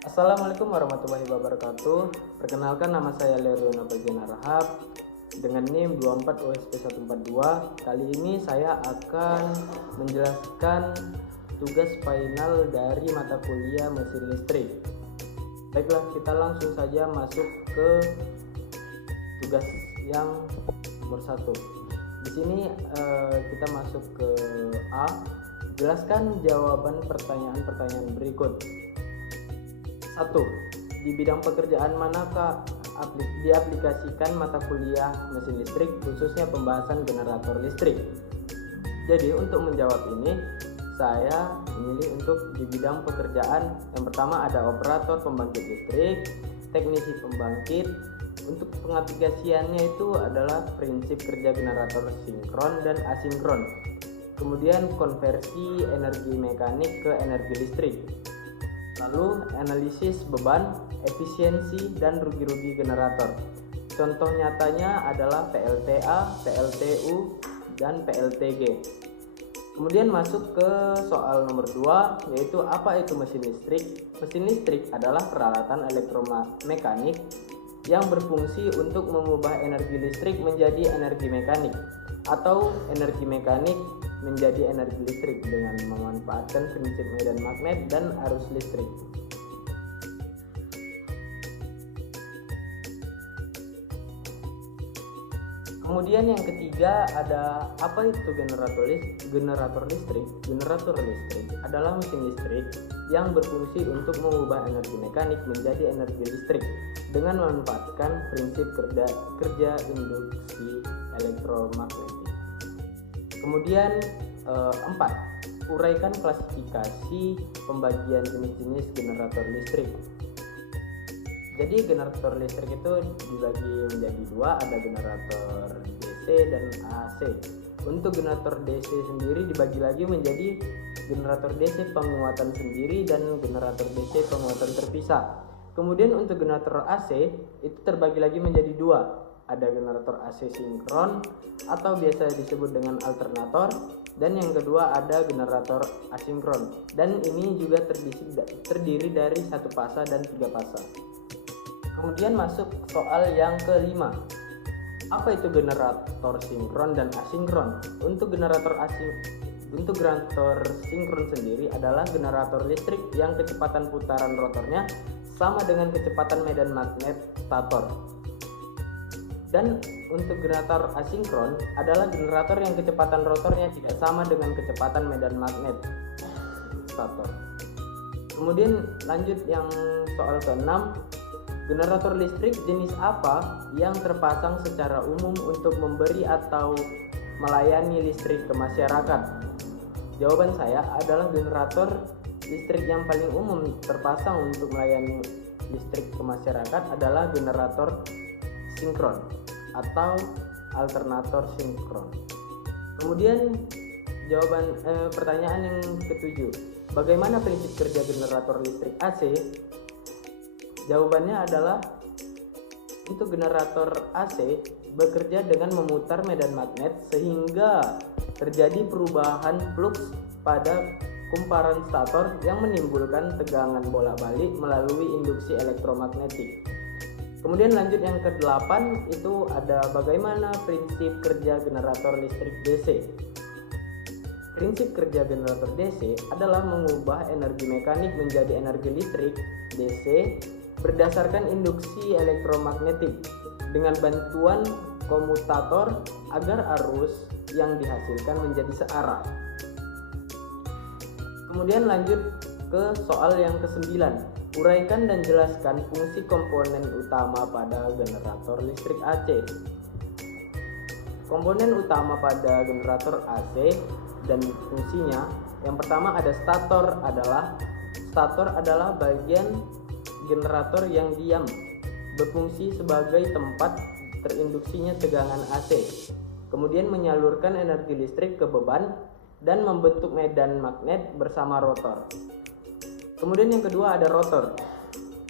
Assalamualaikum warahmatullahi wabarakatuh. Perkenalkan, nama saya Lerona Bagian Rahab dengan NIM 24OSP142. Kali ini saya akan menjelaskan tugas final dari mata kuliah mesin listrik. Baiklah, kita langsung saja masuk ke tugas yang nomor 1. Di sini kita masuk ke A. Jelaskan jawaban pertanyaan-pertanyaan berikut. 1. Di bidang pekerjaan manakah diaplikasikan mata kuliah mesin listrik, khususnya pembahasan generator listrik? Jadi untuk menjawab ini, saya memilih untuk di bidang pekerjaan. Yang pertama ada operator pembangkit listrik, teknisi pembangkit. Untuk pengaplikasiannya itu adalah prinsip kerja generator sinkron dan asinkron. Kemudian konversi energi mekanik ke energi listrik. Lalu analisis beban, efisiensi, dan rugi-rugi generator. Contoh nyatanya adalah PLTA, PLTU, dan PLTG. Kemudian masuk ke soal nomor 2, yaitu apa itu mesin listrik? Mesin listrik adalah peralatan elektromekanik yang berfungsi untuk mengubah energi listrik menjadi energi mekanik atau energi mekanik menjadi energi listrik dengan memanfaatkan prinsip medan magnet dan arus listrik. Kemudian yang ketiga ada apa itu generator listrik? Generator listrik adalah mesin listrik yang berfungsi untuk mengubah energi mekanik menjadi energi listrik dengan memanfaatkan prinsip kerja induksi elektromagnetik. Kemudian 4. Uraikan klasifikasi pembagian jenis-jenis generator listrik. Jadi generator listrik itu dibagi menjadi 2, ada generator DC dan AC. Untuk generator DC sendiri dibagi lagi menjadi generator DC penguatan sendiri dan generator DC penguatan terpisah. Kemudian untuk generator AC itu terbagi lagi menjadi 2. Ada generator AC sinkron atau biasa disebut dengan alternator, dan yang kedua ada generator asinkron, dan ini juga terdiri dari 1 fasa dan 3 fasa. Kemudian masuk soal yang kelima. Apa itu generator sinkron dan asinkron? Untuk generator sinkron sendiri adalah generator listrik yang kecepatan putaran rotornya sama dengan kecepatan medan magnet stator. Dan untuk generator asinkron adalah generator yang kecepatan rotornya tidak sama dengan kecepatan medan magnet stator. Kemudian lanjut yang soal ke-6. Generator listrik jenis apa yang terpasang secara umum untuk memberi atau melayani listrik ke masyarakat? Jawaban saya adalah generator listrik yang paling umum terpasang untuk melayani listrik ke masyarakat adalah generator sinkron atau alternator sinkron. Kemudian pertanyaan yang ke-7, bagaimana prinsip kerja generator listrik AC? Jawabannya adalah untuk generator AC bekerja dengan memutar medan magnet sehingga terjadi perubahan fluks pada kumparan stator yang menimbulkan tegangan bolak-balik melalui induksi elektromagnetik. Kemudian lanjut yang ke-8, itu ada bagaimana prinsip kerja generator listrik DC. Prinsip kerja generator DC adalah mengubah energi mekanik menjadi energi listrik DC berdasarkan induksi elektromagnetik dengan bantuan komutator agar arus yang dihasilkan menjadi searah. Kemudian lanjut ke soal yang ke-9. Uraikan dan jelaskan fungsi komponen utama pada generator listrik AC. Komponen utama pada generator AC dan fungsinya, yang pertama ada stator adalah bagian generator yang diam, berfungsi sebagai tempat terinduksinya tegangan AC, kemudian menyalurkan energi listrik ke beban dan membentuk medan magnet bersama rotor. Kemudian yang kedua ada rotor.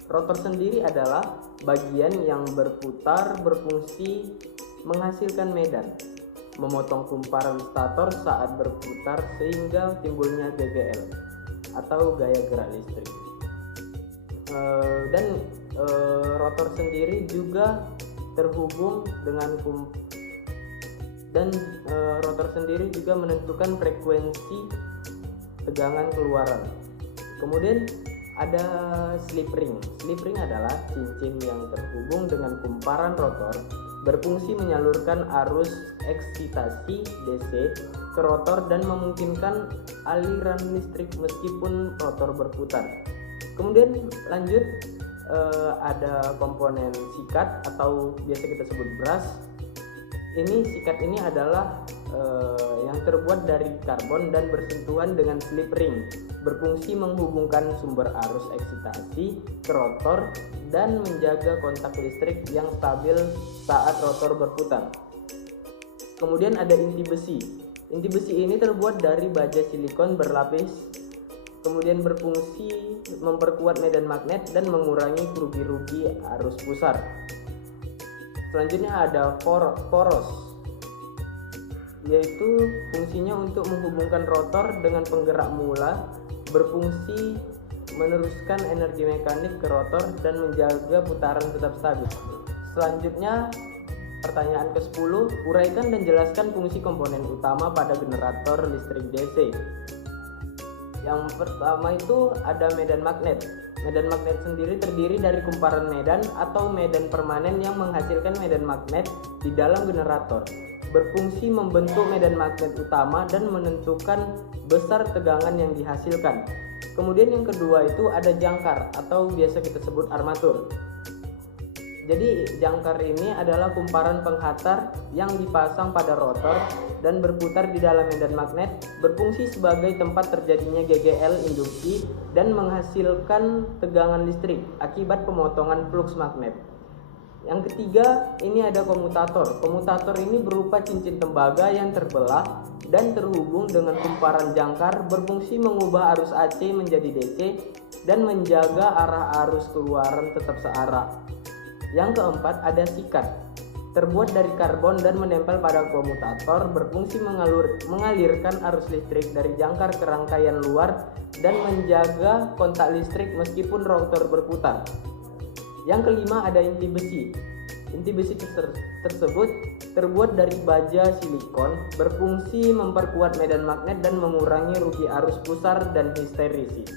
Rotor sendiri adalah bagian yang berputar berfungsi menghasilkan medan, memotong kumparan stator saat berputar sehingga timbulnya GGL atau gaya gerak listrik. rotor sendiri juga terhubung dengan rotor sendiri juga menentukan frekuensi tegangan keluaran. Kemudian ada slip ring. Slip ring adalah cincin yang terhubung dengan kumparan rotor, berfungsi menyalurkan arus eksitasi DC ke rotor dan memungkinkan aliran listrik meskipun rotor berputar. Kemudian lanjut, ada komponen sikat atau biasa kita sebut brass. Sikat ini adalah yang terbuat dari karbon dan bersentuhan dengan slip ring, berfungsi menghubungkan sumber arus eksitasi ke rotor dan menjaga kontak listrik yang stabil saat rotor berputar. Kemudian ada inti besi. Inti besi ini terbuat dari baja silikon berlapis, kemudian berfungsi memperkuat medan magnet dan mengurangi rugi-rugi arus pusar. Selanjutnya ada poros, yaitu fungsinya untuk menghubungkan rotor dengan penggerak mula, berfungsi meneruskan energi mekanik ke rotor dan menjaga putaran tetap stabil. Selanjutnya pertanyaan ke-10, uraikan dan jelaskan fungsi komponen utama pada generator listrik DC. Yang pertama itu ada medan magnet. Medan magnet sendiri terdiri dari kumparan medan atau medan permanen yang menghasilkan medan magnet di dalam generator, berfungsi membentuk medan magnet utama dan menentukan besar tegangan yang dihasilkan. Kemudian yang kedua itu ada jangkar atau biasa kita sebut armatur. Jadi jangkar ini adalah kumparan penghantar yang dipasang pada rotor dan berputar di dalam medan magnet, berfungsi sebagai tempat terjadinya GGL induksi dan menghasilkan tegangan listrik akibat pemotongan fluks magnet. Yang ketiga, ini ada komutator. Komutator ini berupa cincin tembaga yang terbelah dan terhubung dengan kumparan jangkar, berfungsi mengubah arus AC menjadi DC dan menjaga arah arus keluaran tetap searah. Yang keempat ada sikat, terbuat dari karbon dan menempel pada komutator, berfungsi mengalirkan arus listrik dari jangkar ke rangkaian luar dan menjaga kontak listrik meskipun rotor berputar. Yang kelima ada inti besi. Inti besi tersebut terbuat dari baja silikon, berfungsi memperkuat medan magnet dan mengurangi rugi arus pusar dan histeresis.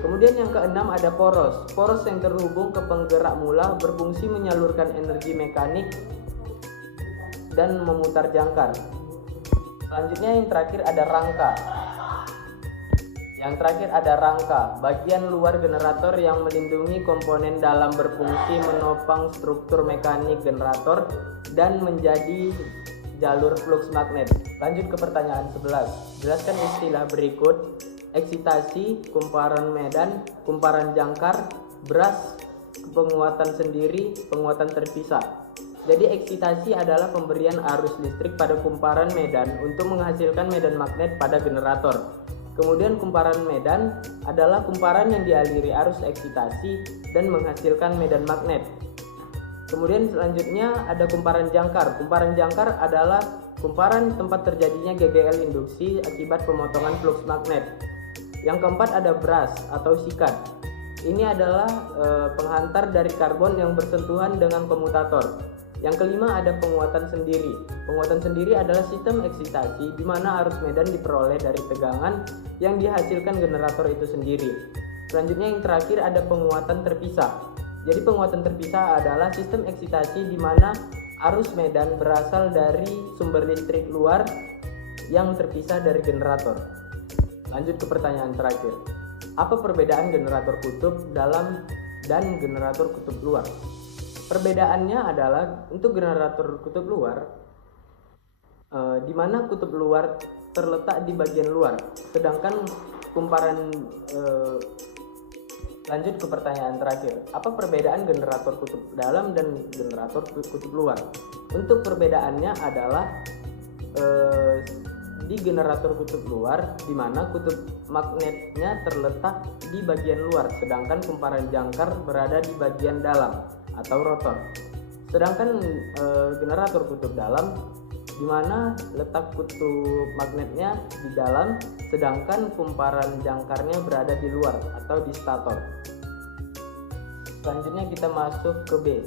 Kemudian yang keenam ada poros. Poros yang terhubung ke penggerak mula, berfungsi menyalurkan energi mekanik dan memutar jangkar. Selanjutnya yang terakhir ada rangka. Yang terakhir ada rangka, bagian luar generator yang melindungi komponen dalam, berfungsi menopang struktur mekanik generator dan menjadi jalur fluks magnet. Lanjut ke pertanyaan 11. Jelaskan istilah berikut: eksitasi, kumparan medan, kumparan jangkar, brass, penguatan sendiri, penguatan terpisah. Jadi eksitasi adalah pemberian arus listrik pada kumparan medan untuk menghasilkan medan magnet pada generator. Kemudian kumparan medan adalah kumparan yang dialiri arus eksitasi dan menghasilkan medan magnet. Kemudian selanjutnya ada kumparan jangkar. Kumparan jangkar adalah kumparan tempat terjadinya GGL induksi akibat pemotongan fluks magnet. Yang keempat ada brass atau sikat. Ini adalah penghantar dari karbon yang bersentuhan dengan komutator. Yang kelima ada penguatan sendiri. Penguatan sendiri adalah sistem eksitasi di mana arus medan diperoleh dari tegangan yang dihasilkan generator itu sendiri. Selanjutnya yang terakhir ada penguatan terpisah. Jadi penguatan terpisah adalah sistem eksitasi di mana arus medan berasal dari sumber listrik luar yang terpisah dari generator. Lanjut ke pertanyaan terakhir. Apa perbedaan generator kutub dalam dan generator kutub luar? Perbedaannya adalah untuk generator kutub luar, di mana kutub luar terletak di bagian luar, sedangkan kumparan lanjut ke pertanyaan terakhir. Apa perbedaan generator kutub dalam dan generator kutub luar? Untuk perbedaannya adalah di generator kutub luar, di mana kutub magnetnya terletak di bagian luar, sedangkan kumparan jangkar berada di bagian dalam atau rotor. Sedangkan generator kutub dalam di mana letak kutub magnetnya di dalam, sedangkan kumparan jangkarnya berada di luar atau di stator. Selanjutnya kita masuk ke B.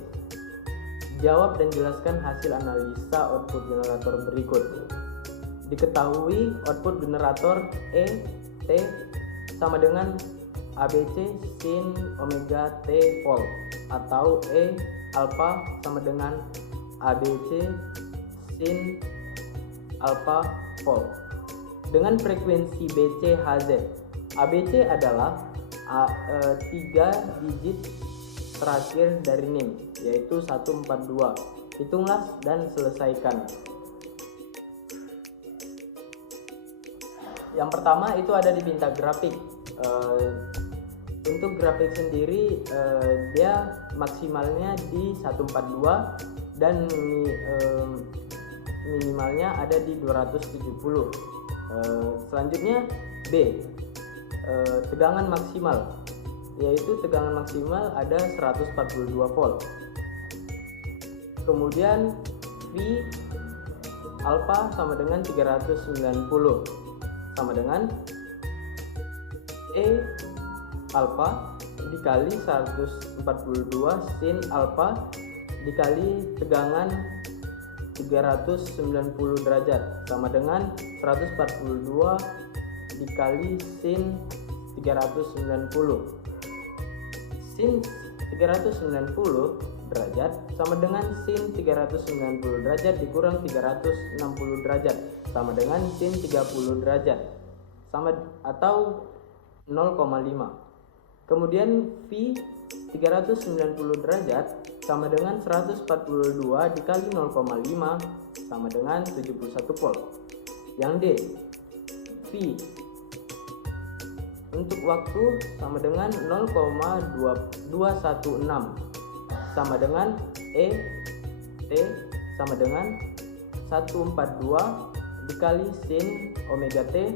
Jawab dan jelaskan hasil analisa output generator berikut. Diketahui output generator E T sama dengan ABC sin omega T volt, atau E alpha sama dengan ABC sin alpha volt dengan frekuensi BCHZ. ABC adalah 3 digit terakhir dari NIM, yaitu 142. Hitunglah dan selesaikan. Yang pertama itu ada di bintang grafik. Untuk grafik sendiri dia maksimalnya di 142 dan minimalnya ada di 270. Selanjutnya B, tegangan maksimal, yaitu tegangan maksimal ada 142 volt. Kemudian V alpha sama dengan 390 sama dengan E alpha dikali 142 sin alpha dikali tegangan 390 derajat sama dengan 142 dikali sin 390. Sin 390 derajat sama dengan sin 390 derajat dikurang 360 derajat sama dengan sin 30 derajat sama atau 0,5. Kemudian V 390 derajat sama dengan 142 dikali 0,5 sama dengan 71 volt. Yang D, V untuk waktu sama dengan 0,216 sama dengan E T sama dengan 142 dikali sin omega T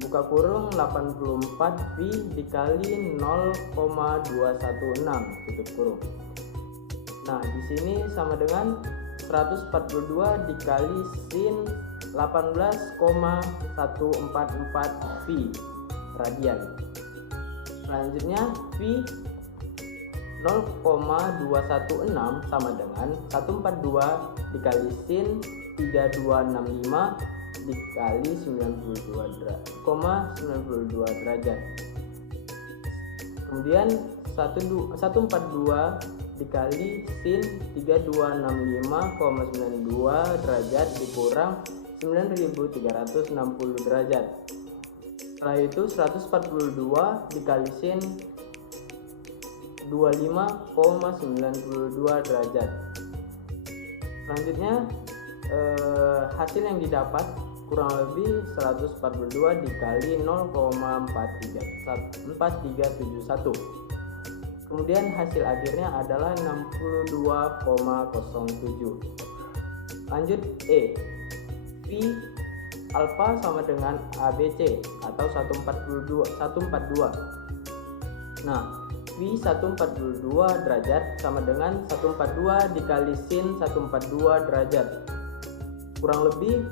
buka kurung 84 V dikali 0,216 tutup kurung. Nah, di sini sama dengan 142 dikali sin 18,144 V radian. Selanjutnya V 0,216 sama dengan 142 dikali sin 3265 dikali 92,92 derajat. Kemudian 142 dikali sin 3265,92 derajat dikurang 9360 derajat. Setelah itu 142 dikali sin 25,92 derajat. Selanjutnya hasil yang didapat kurang lebih 142 dikali 0,4371. Kemudian hasil akhirnya adalah 62,07. Lanjut E. V alpha sama dengan ABC atau 142. Nah, V 142 derajat sama dengan 142 dikali sin 142 derajat. Kurang lebih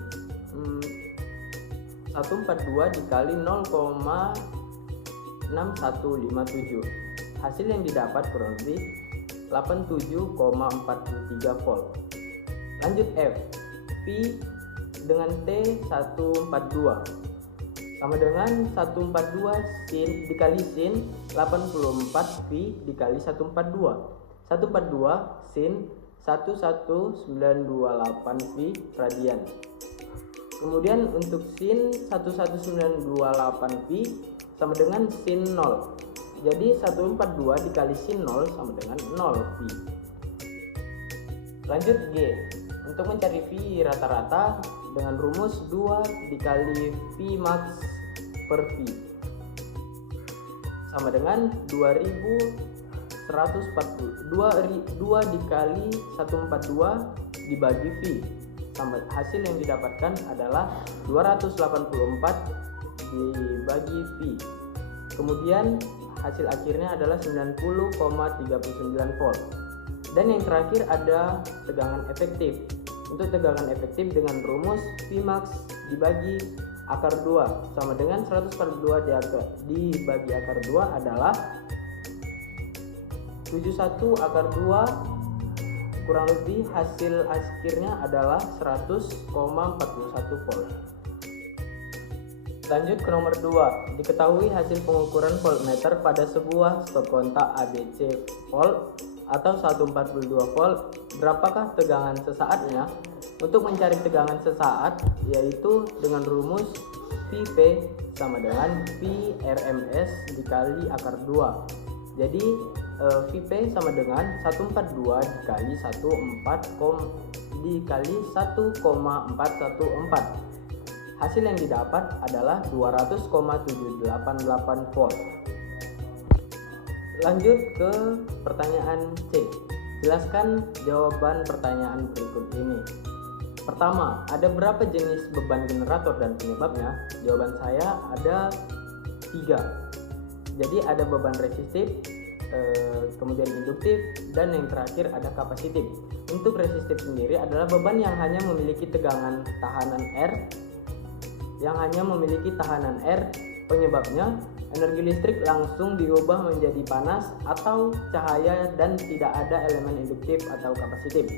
142 dikali 0,6157. Hasil yang didapat kurang lebih 87,43 volt. Lanjut F. V dengan T 142 sama dengan 142 sin dikali sin 84 V dikali 142. 142 sin 11928 V radian. Kemudian untuk sin 11928 V sama dengan sin 0. Jadi 142 dikali sin 0 sama dengan 0 V. Lanjut G. Untuk mencari V rata-rata dengan rumus 2 dikali V max per V sama dengan 2140. 2 dikali 142 dibagi V. Hasil yang didapatkan adalah 284 dibagi V. Kemudian hasil akhirnya adalah 90,39 volt. Dan yang terakhir ada tegangan efektif. untuk tegangan efektif dengan rumus Pmax dibagi akar 2 sama dengan 142 dibagi akar 2 adalah 71 akar 2, kurang lebih hasil akhirnya adalah 100,41 volt. Lanjut ke nomor 2. Diketahui hasil pengukuran voltmeter pada sebuah stop kontak ABC volt atau 142 volt. Berapakah tegangan sesaatnya? Untuk mencari tegangan sesaat yaitu dengan rumus Vp sama dengan Vrms dikali akar 2. Jadi Vp sama dengan 142 dikali 1,414. Hasil yang didapat adalah 200,788 volt. Lanjut ke pertanyaan C. Jelaskan jawaban pertanyaan berikut ini. Pertama, ada berapa jenis beban generator dan penyebabnya? Jawaban saya ada 3. Jadi ada beban resistif, kemudian induktif, dan yang terakhir ada kapasitif. Untuk resistif sendiri adalah beban yang hanya memiliki tegangan tahanan R, penyebabnya energi listrik langsung diubah menjadi panas atau cahaya dan tidak ada elemen induktif atau kapasitif.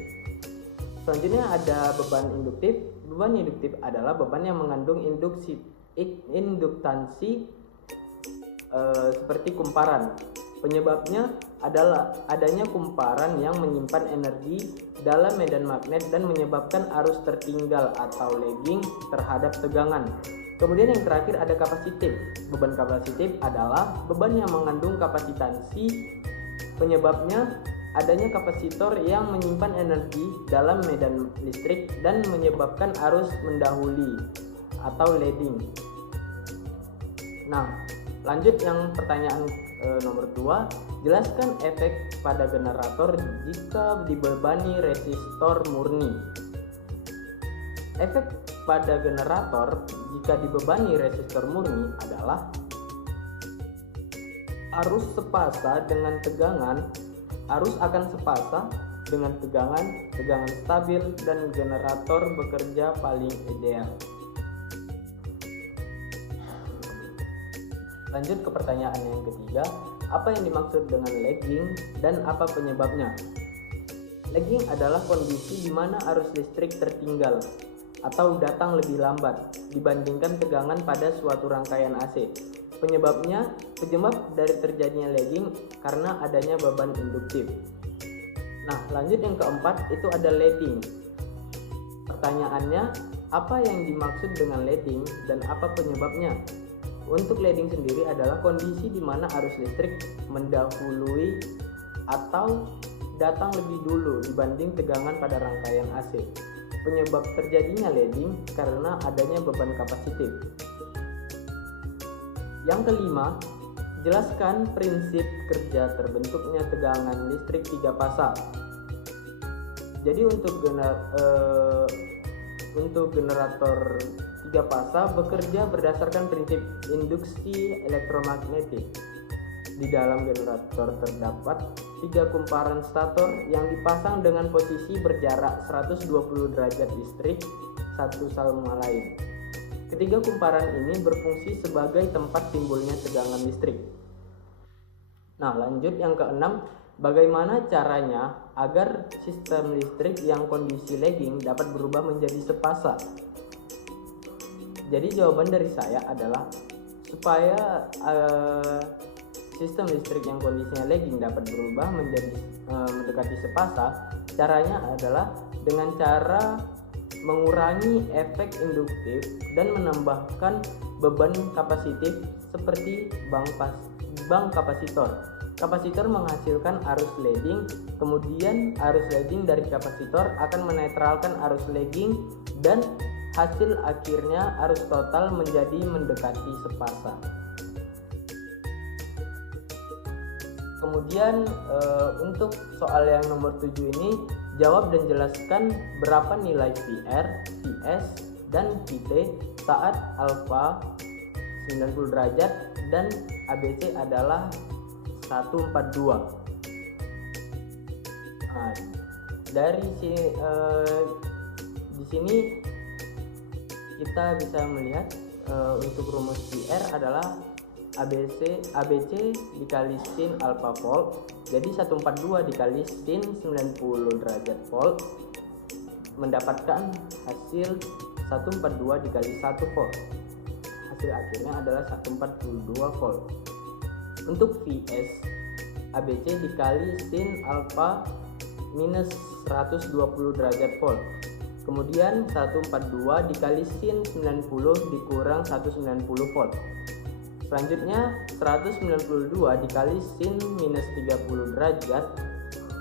Selanjutnya ada beban induktif. Beban induktif adalah beban yang mengandung induktansi seperti kumparan. Penyebabnya adalah adanya kumparan yang menyimpan energi dalam medan magnet dan menyebabkan arus tertinggal atau lagging terhadap tegangan. Kemudian yang terakhir ada kapasitif. Beban kapasitif adalah beban yang mengandung kapasitansi. Penyebabnya adanya kapasitor yang menyimpan energi dalam medan listrik dan menyebabkan arus mendahului atau leading. Nah, lanjut yang pertanyaan nomor 2. Jelaskan efek pada generator jika dibebani resistor murni. Efek pada generator jika dibebani resistor murni adalah arus akan sepasa dengan tegangan stabil dan generator bekerja paling ideal. Lanjut ke pertanyaan yang ketiga, apa yang dimaksud dengan lagging dan apa penyebabnya? Lagging adalah kondisi di mana arus listrik tertinggal atau datang lebih lambat dibandingkan tegangan pada suatu rangkaian AC. Penyebab dari terjadinya lagging karena adanya beban induktif. Nah, lanjut yang keempat itu ada leading. Pertanyaannya, apa yang dimaksud dengan leading dan apa penyebabnya? Untuk leading sendiri adalah kondisi di mana arus listrik mendahului atau datang lebih dulu dibanding tegangan pada rangkaian AC. Penyebab terjadinya leading karena adanya beban kapasitif. Yang kelima, jelaskan prinsip kerja terbentuknya tegangan listrik 3 fasa. Jadi untuk generator 3 fasa bekerja berdasarkan prinsip induksi elektromagnetik. Di dalam generator terdapat 3 kumparan stator yang dipasang dengan posisi berjarak 120 derajat listrik satu sama lain. Ketiga kumparan ini berfungsi sebagai tempat timbulnya tegangan listrik. Nah, lanjut yang keenam, bagaimana caranya agar sistem listrik yang kondisi lagging dapat berubah menjadi sepasa? Jadi jawaban dari saya adalah supaya sistem listrik yang kondisinya lagging dapat berubah menjadi mendekati sepasa, caranya adalah dengan cara mengurangi efek induktif dan menambahkan beban kapasitif seperti bank kapasitor. Kapasitor menghasilkan arus leading, kemudian arus leading dari kapasitor akan menetralkan arus lagging dan hasil akhirnya arus total menjadi mendekati sepasa. Kemudian untuk soal yang nomor 7 ini, jawab dan jelaskan berapa nilai VR, Vs, dan Vt saat alfa 90 derajat dan ABC adalah 142. Nah, dari di sini kita bisa melihat untuk rumus VR adalah ABC dikali sin alpha volt. Jadi 142 dikali sin 90 derajat volt mendapatkan hasil 142 dikali 1 volt. Hasil akhirnya adalah 142 volt. Untuk Vs, ABC dikali sin alpha minus 120 derajat volt. Kemudian 142 dikali sin 90 dikurang 190 volt. Selanjutnya 192 dikali sin minus 30 derajat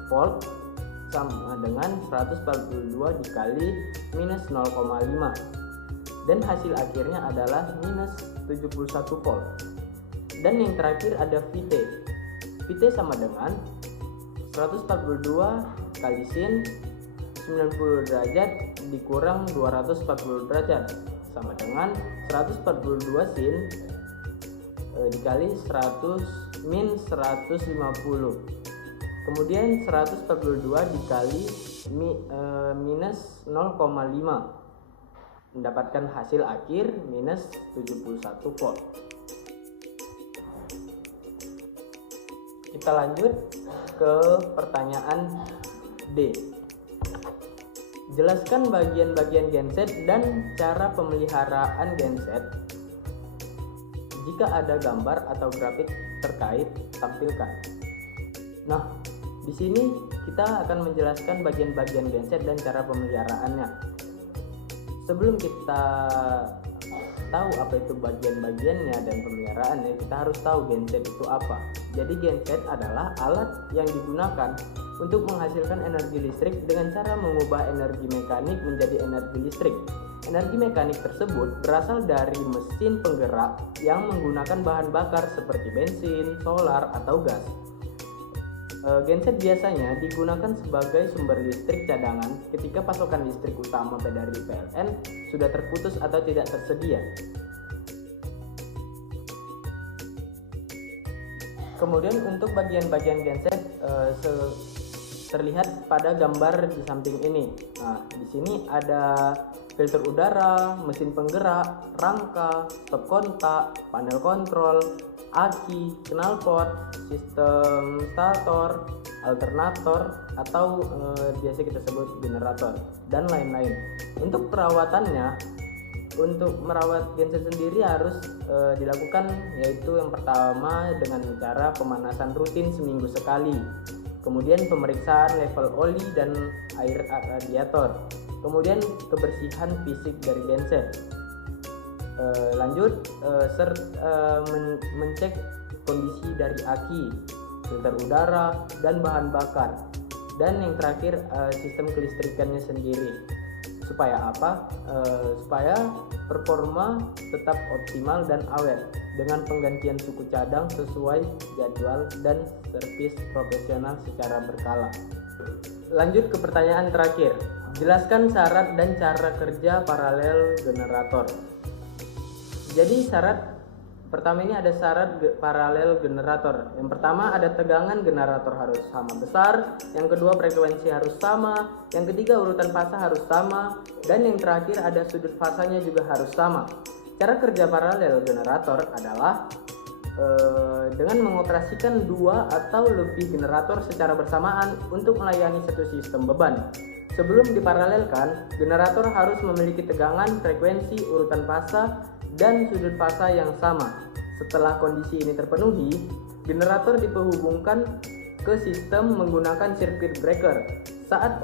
volt sama dengan 142 dikali minus 0,5, dan hasil akhirnya adalah minus 71 volt. Dan yang terakhir ada Vt. Vt sama dengan 142 kali sin 90 derajat dikurang 240 derajat sama dengan 142 sin dikali 100 min 150. Kemudian 142 dikali minus 0,5 mendapatkan hasil akhir minus 71 volt. Kita lanjut ke pertanyaan D. Jelaskan bagian-bagian genset dan cara pemeliharaan genset. Jika ada gambar atau grafik terkait, tampilkan. Nah, di sini kita akan menjelaskan bagian-bagian genset dan cara pemeliharaannya. Sebelum kita tahu apa itu bagian-bagiannya dan pemeliharaannya, kita harus tahu genset itu apa. Jadi genset adalah alat yang digunakan untuk menghasilkan energi listrik dengan cara mengubah energi mekanik menjadi energi listrik. Energi mekanik tersebut berasal dari mesin penggerak yang menggunakan bahan bakar seperti bensin, solar, atau gas. Genset biasanya digunakan sebagai sumber listrik cadangan ketika pasokan listrik utama dari PLN sudah terputus atau tidak tersedia. Kemudian untuk bagian-bagian genset terlihat pada gambar di samping ini. Nah, di sini ada filter udara, mesin penggerak, rangka, stop kontak, panel kontrol, aki, knalpot, sistem starter, alternator atau biasa kita sebut generator, dan lain-lain. Untuk perawatannya, untuk merawat genset sendiri harus dilakukan, yaitu yang pertama dengan cara pemanasan rutin seminggu sekali. Kemudian pemeriksaan level oli dan air radiator. Kemudian kebersihan fisik dari genset. Lanjut mencek kondisi dari aki, filter udara, dan bahan bakar. Dan yang terakhir sistem kelistrikannya sendiri. Supaya apa? Supaya performa tetap optimal dan awet dengan penggantian suku cadang sesuai jadwal dan servis profesional secara berkala. Lanjut ke pertanyaan terakhir. Jelaskan syarat dan cara kerja paralel generator. Jadi syarat pertama ini ada syarat paralel generator. Yang pertama ada tegangan generator harus sama besar, yang kedua frekuensi harus sama, yang ketiga urutan fasa harus sama, dan yang terakhir ada sudut fasanya juga harus sama. Cara kerja paralel generator adalah dengan mengoperasikan dua atau lebih generator secara bersamaan untuk melayani satu sistem beban. Sebelum diparalelkan, generator harus memiliki tegangan, frekuensi, urutan fasa, dan sudut fasa yang sama. Setelah kondisi ini terpenuhi, generator diperhubungkan ke sistem menggunakan circuit breaker. Saat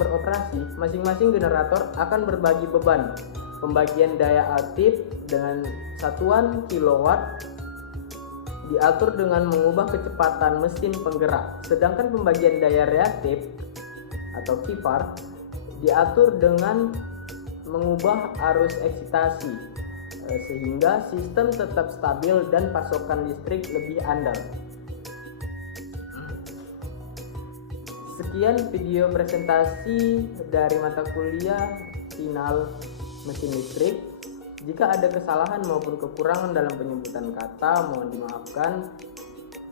beroperasi, masing-masing generator akan berbagi beban. Pembagian daya aktif dengan satuan kilowatt diatur dengan mengubah kecepatan mesin penggerak, sedangkan pembagian daya reaktif atau kifar diatur dengan mengubah arus eksitasi, sehingga sistem tetap stabil dan pasokan listrik lebih andal. Sekian video presentasi dari mata kuliah final mesin listrik. Jika ada kesalahan maupun kekurangan dalam penyebutan kata, mohon dimaafkan.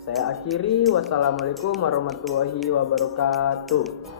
Saya akhiri. Wassalamualaikum warahmatullahi wabarakatuh.